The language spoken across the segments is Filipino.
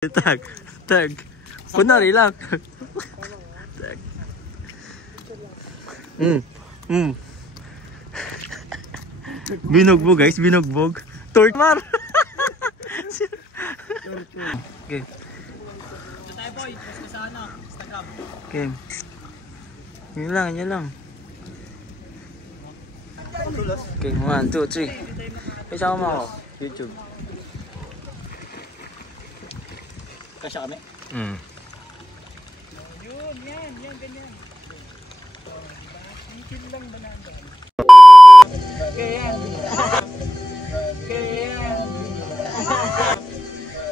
Tag. Tag. Kunwari lang. Tag. Binugbog guys, binugbog. Tortmar. Okay. Ito tayo boy, post ko sa Instagram. Okay. Yun lang, yun lang. Okay, 1, 2, 3. Isama mo ako. YouTube. Kasya kami? Mm. Yun, yan, ganyan. Ikin lang ba na ando? Kaya yan. Kaya yan.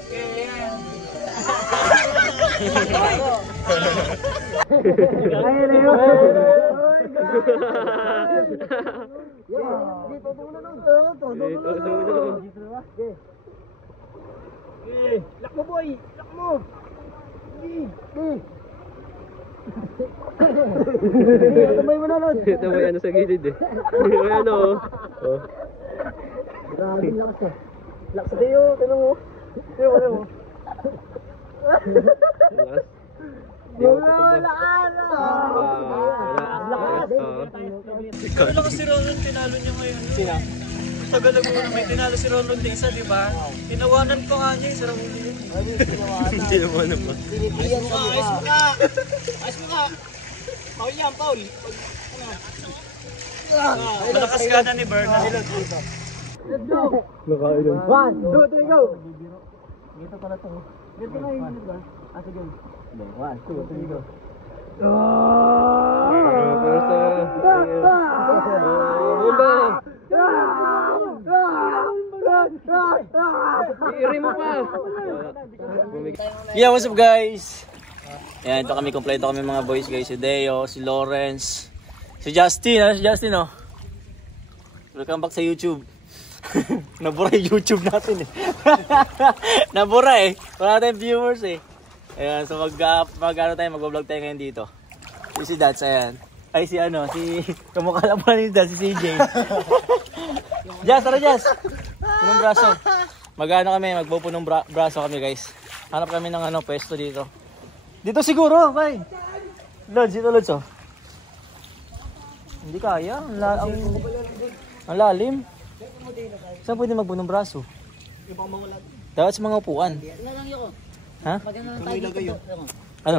Kaya yan. Kaya na yun. Dito lock mo boy! Lock mo! Tambay mo na nun! Tambay ano sa gilid eh. Ano oh. Grabe lakas ka. Lakas tayo, tanong mo. Tanong mo. Lakas! Lakas lang si Ronald, tinalo niya ngayon. Sina? Tagal lang muna may tinalo si Ronald din isa, di ba? Tinawanan ko nga niya, sarang huli yun. Hindi naman pa. Ayos mo ka! Ayos mo ka! Paul yan, Paul! Malakas ka na ni Bernard. Let's go! Nakailan. 1, 2, 3, go! Dito pala ito. Dito na yun, di ba? Sige. 1, 2, 3, go. Iiri mo pa. Yeah, what's up guys? Ayan, ito kami, kompleto kami mga boys guys. Si Deo, si Lawrence, si Justin. Ano si Justin oh? Welcome back sa YouTube. Nabura yung YouTube natin eh. Nabura eh. Wala tayong viewers eh. Ayan, so mag-vlog tayo ngayon dito. Si Dats, ayan. Ay si ano, si kamukha lang pala ni Dats, si CJ. Jazz, tara Jazz. Punong braso. Mag-ano kami, magpupunong braso kami guys. Hanap kami ng ano, pwesto dito. Dito siguro, bye. Lods, dito Lods oh. Hindi kaya, ang lalim. Saan pwede magpunong braso? Dapat sa mga upuan. Ha? Ano?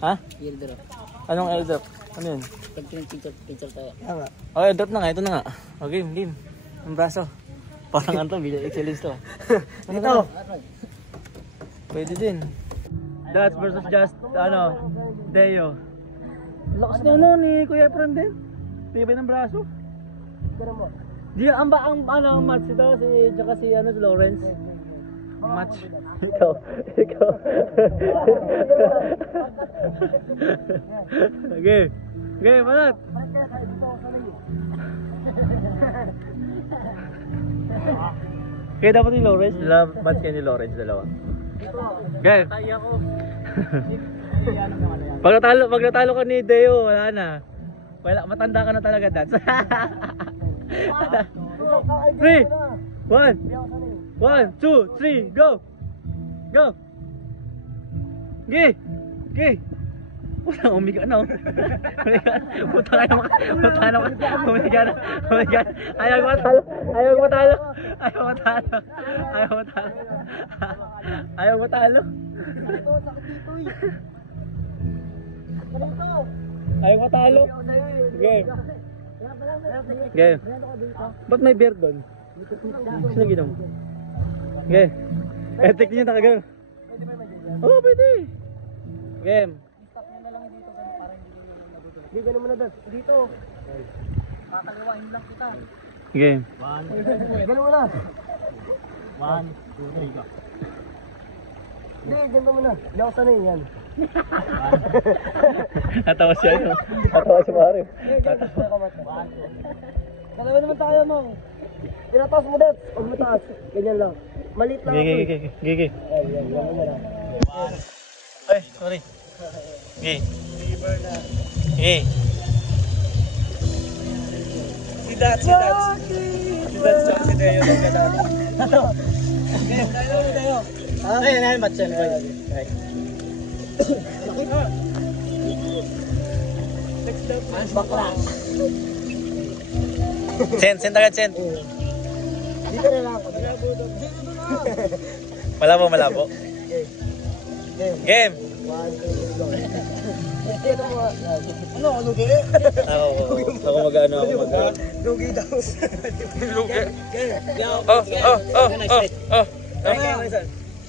Ha? Anong airdrop? Ano yun? Picture tayo. Oh, airdrop na nga. Ito na nga. Okay, game. Ang braso. Parang ano, video excellence to. Ano ito? Pwede din. Dats versus Just, ano, Deo. Lakas na ano ni Kuya Efren din. Tibay ng braso. Di, ang match ito, tsaka si Lawrence. Match. Ikaw. Okay. Okay, banat. Kaya dapat ni Lawrence, match kayo ni Lawrence dalawa. Okay. Pag natalo ka ni Deo, wala na. Wala, matanda ka na talaga, Dats. 3, 1, 1, 2, 3, go! Go! Gi! Gi! Puta, umiga na. Puta na. Ayaw matalo. Game. Game. Ba't may beard doon? Sino ginong? Game. Etik niya nakagano. Oh, pwede. Game. Stop nyo na lang dito para hindi gano'n mo na doon. Dito. Kakaliwain lang kita. Game. 1. Gano'n mo na. 1, 2, 3, go. Hindi, gano'n mo na. Hindi ako sanay yan. Natawa siya ito. Natawa si Mario. Dalawa naman tayo, Mong. Tinataas mo dat. Huwag mo taas. Ganyan lang. Maliit lang ako. Gigi. Ayan, gano'n mo na. Ay, sorry. Gigi. Gigi. Si Dats. Si Dats tsaka si Deo. Ano? Deo. Ayan, matchel. Bakla. Send agad, send. Dito na lang. Malabo. Game. Ano, lugi? Ako mag-ano, Lugi daw. Lugi. Oh.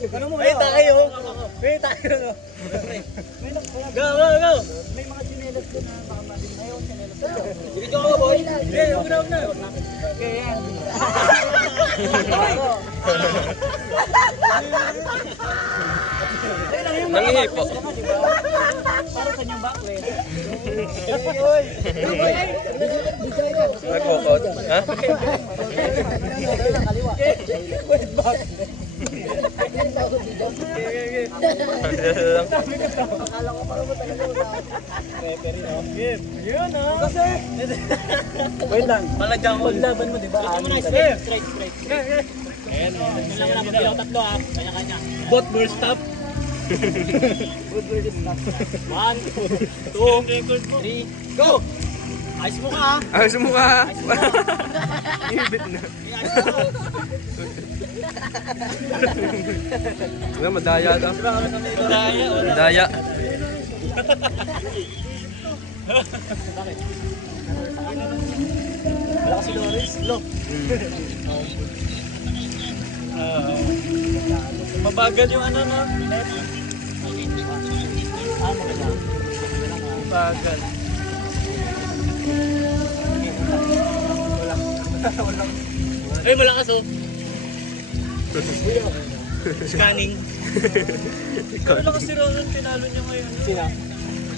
Ano mo? Wait tayo. Wait tayo. Go. May mga chinelas doon na baka mabili. Ayaw chinelas. Video ko, boy. Huwag na. Okay, yan. Nangihipo. Para sa niyang backway. Nagkukot. Ha? Wait back. Akala ko parang mo talaga yun kasi wait lang malagyan ko laban mo diba straight ayan lang na magbilang tatlo kanya-kanya bot burst stop bot burst stop 1 2 3 go ayos mo ka Ibit na. Wala, madaya ka. Madaya. wala kasi Loris look mabagal yung ano no net maganda mabagal wala ay malakas oh scanning pero lang si Ronald tinalo niya ngayon sino?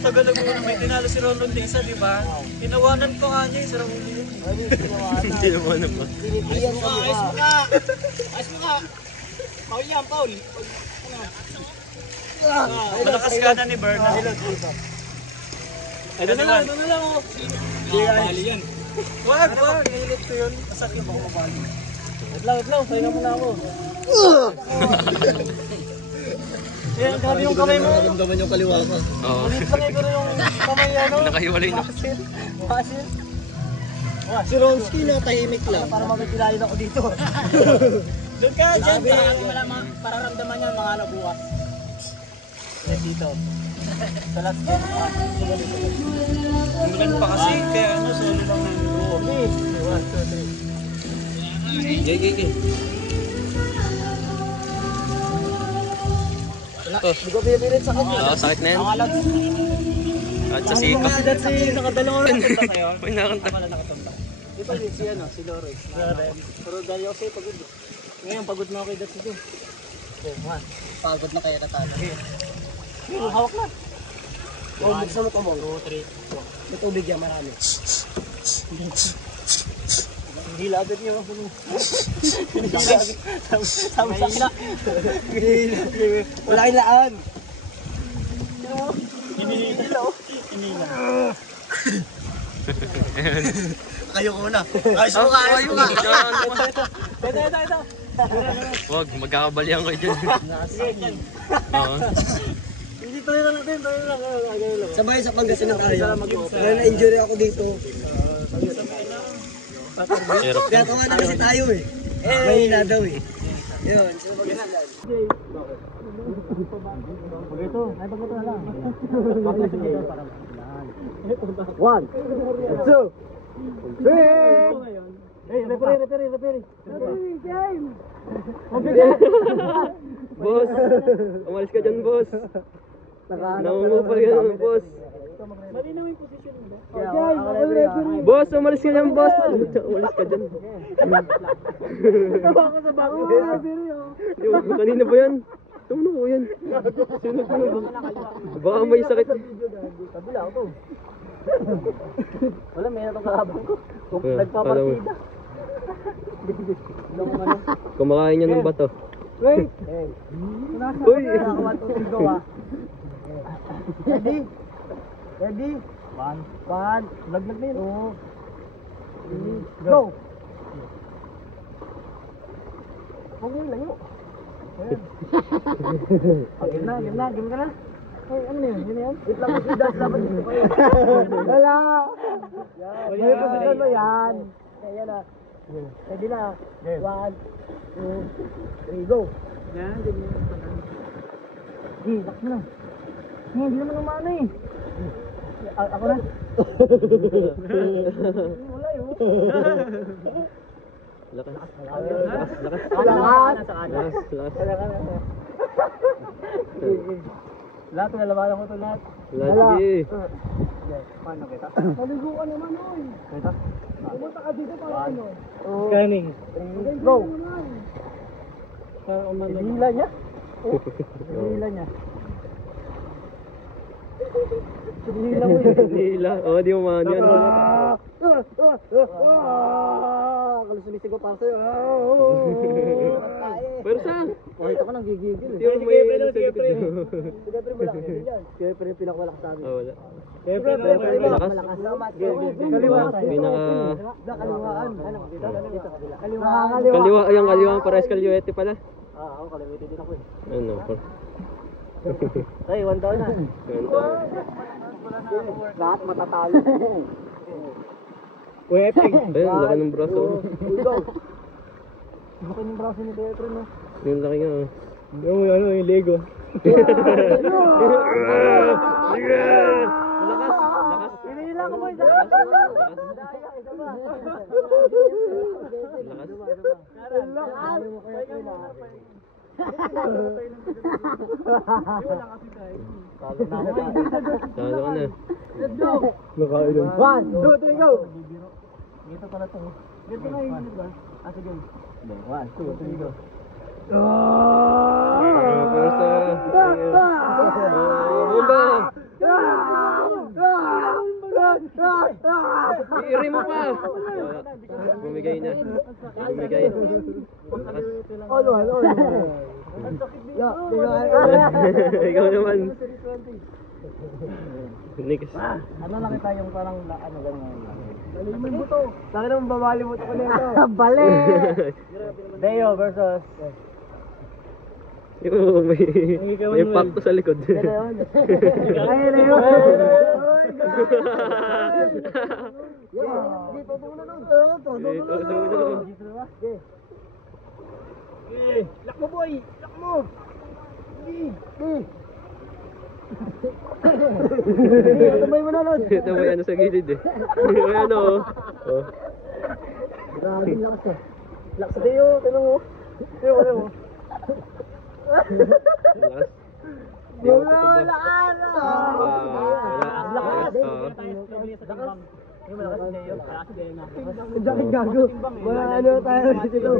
Tagal mo na may tinalo si Ronald din isa di ba? Tinawanan ko nga niya sa huli yun Tinawanan pa. Ayos mo ka Paul yan Paul malakas ka na ni Bernard ito na lang oh bali yan wag ilit ko yun masakit ako mabali wait lang pahinga muna ako yan grabe yung kamay mo Naramdaman yung kaliwa ko. Oo. ulit lang pero yung kamay ano Nakahiwalay na. Basil Si Ronski na tahimik lang. para magkilala ako dito doon ka dyan para ramdaman niya mga ano bukas dito sa last game umulan pa kasi kaya ano solo lang namin 1, 2, 3 Gay. Hindi ko pinipilit sa kanya. Oo, sakit na yan. Ang alam. At sa siko. Nakadalawang oras punta sa'yo. May nakanta. Wala nakapunta. Di ba si Lores. Pero dahil ako sa'yo pagod. Ngayon pagod na ako kay Dats ito. Pagod na kaya natalo. Hawak na. Buksan mo kamong. 2, 3. May tubig yan marami. Hindi labit niya ako. Hindi labit. Samsak na. Wala kang laan. Hinihilaw. Kayo ko na. Ayos mo ka. Ito. Wag, magkakabalihan kayo dyan. Sige, yan. Oo. Hindi tayo lang natin. Sabay sa Pangasinan tayo. Kaya na-injury ako dito. Hirap. Kaya tawa na kasi tayo eh. Mahina daw eh. Yun, sa Pangasinan. Pagito na lang. 1, 2, 3. Hey, referee. Game! Boss, umalis ka dyan, boss. Nangungupal ka naman, boss. Mali na yung position mo. Boss, umalis ka dyan, boss. Umalis ka dyan. Tawa ko sa bago. Kanina ba yan? Tumno ko yan. Sino ko na ba? Baka may sakit. Kabila ako to. Wala, may natong kahabang ko. Alam mo. Nagpapartida. Kumakain niya ng bato. Wait! Uy! Naka 1, 2, 3, go ah. Ready? 1. Laglag na yun. 2. Go! Huwag mo yung layo. Game na. Game ka na. Ay, ano na yun? Yun na yun? Wait lang, kasi dance dapat dito kayo. Wala! May position mo yan. Kaya na. Ready na. 1, 2, 3, go! Yan, ganyan. Sige, lock mo na. Hindi naman umano eh. Ako na. Wala yun. Lakas. Lahat na labanan ko ito lahat. Lagi. Paano kita? Maligo ka naman oy. Kita? Pumunta ka dito para ano? Scanning. Go. Para umano. Hila niya? Hila niya. Hila mo yun. Hila. Oh, di mo man yan. Kalau sumisigaw para sa'yo. Pero saan? Kahit ako nang gigigil eh. Hindi mo may ano sa gitid. Sige, pero wala ka yan. Sige, pero yung pinakamalakas sa amin. Oh, wala. Sige, pero Malakas. Kaliwa. Pinaka... Kaliwaan. Kaliwa, yung kaliwa pares kaliwete pala. Ako kaliwete din ako eh. Ano? Ay, 1 taon na. Lahat matatalo. Weping. Ayun, laki ng braso. Go. Laki ng braso ni Petro no. Yung laki nga. Yung Lego. Lakas. Hinihila ko mo isa. Talo ka na. Let's go. Nakailan. 1, 2, 3, go. Dito pala to. Dito na yun, ba? Sige. 1, 2, 3, go. Bomba! Iiri mo pa! Bumigay na. Bumigay. Ano? Ikaw naman. Next. Ano lang kita yung parang ano gano'n. Dalimin mo to. Saka naman babali mo to ko nito. Bali! Deo versus Yung may pakto sa likod. Ay, Leo! Dito muna nun. Lock mo boy! Lock mo! Tambay mo na nun! Ito may ano sa gilid eh. May ano oh. Grabe lakas ka. Lakas Deo, tanong mo. Tanong mo. Lakas. Lakas! Lakas gago. Wala ano tayo dito.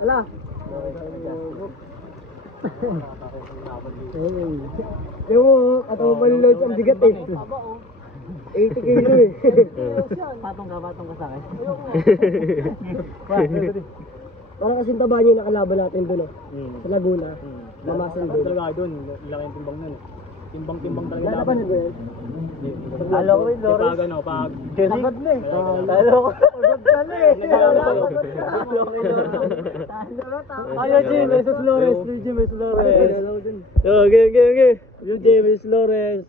Wala. Yung katawang malulod ang bigat eh. 80 kilo eh. Patong ka sa akin. Parang kasing taba niyo yung nakalaban natin doon sa Laguna. Mamasan doon. Talaga doon, laki yung timbang nun. Timbang talaga. Lalaban na doon. Talo ko yun, Loris. Pag ano, pag... Sagad na eh. Talo ko. Sagad ka na eh. Ayaw Jim, versus Flores. Jim versus Flores. Okay. Yung Jim versus Flores.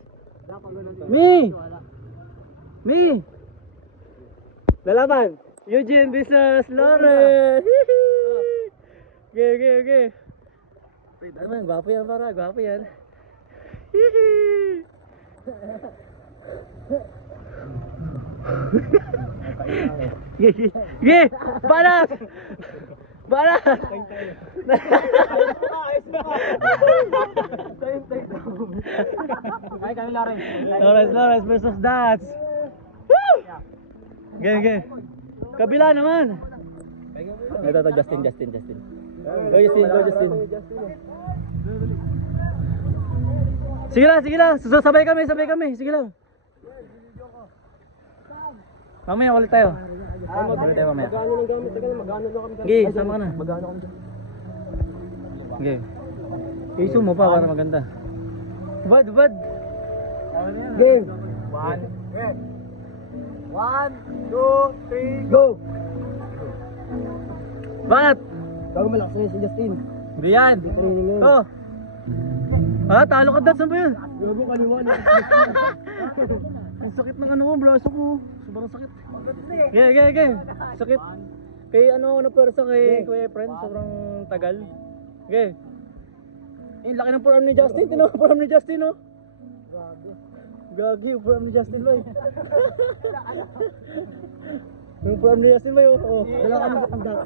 Me! Lalaban! Eugene versus Lawrence! Okay. Ano man, gwapo yan para, gwapo yan. Balas! Ay, kami Lawrence. Lawrence versus Dats! Okay. Kabila naman! Ito Justin. Go Justin. Sige lang. Sabay kami. Sige lang. Mamaya ulit tayo. Ulit tayo mamaya. Sige, sama ka na. Okay. Iso mo pa para maganda. Bad. Game. 1, 2, 3, go! Banat! Bago malakas na si Justin. Ganyan. Oh. Ah, talo ka dad, saan ba yun? Gago kaliwa na. Ang sakit ng ano ko, braso ko. Sobrang sakit. Okay. Sakit. Kay ano, napersa kay Kuya Friend, sobrang tagal. Okay. Eh, laki ng forearm ni Justin, tino? Forearm ni Justin, no? Gagi, forearm ni Justin, boy. Yung forearm ni Justin, boy, oh. Dala kami sa kandak.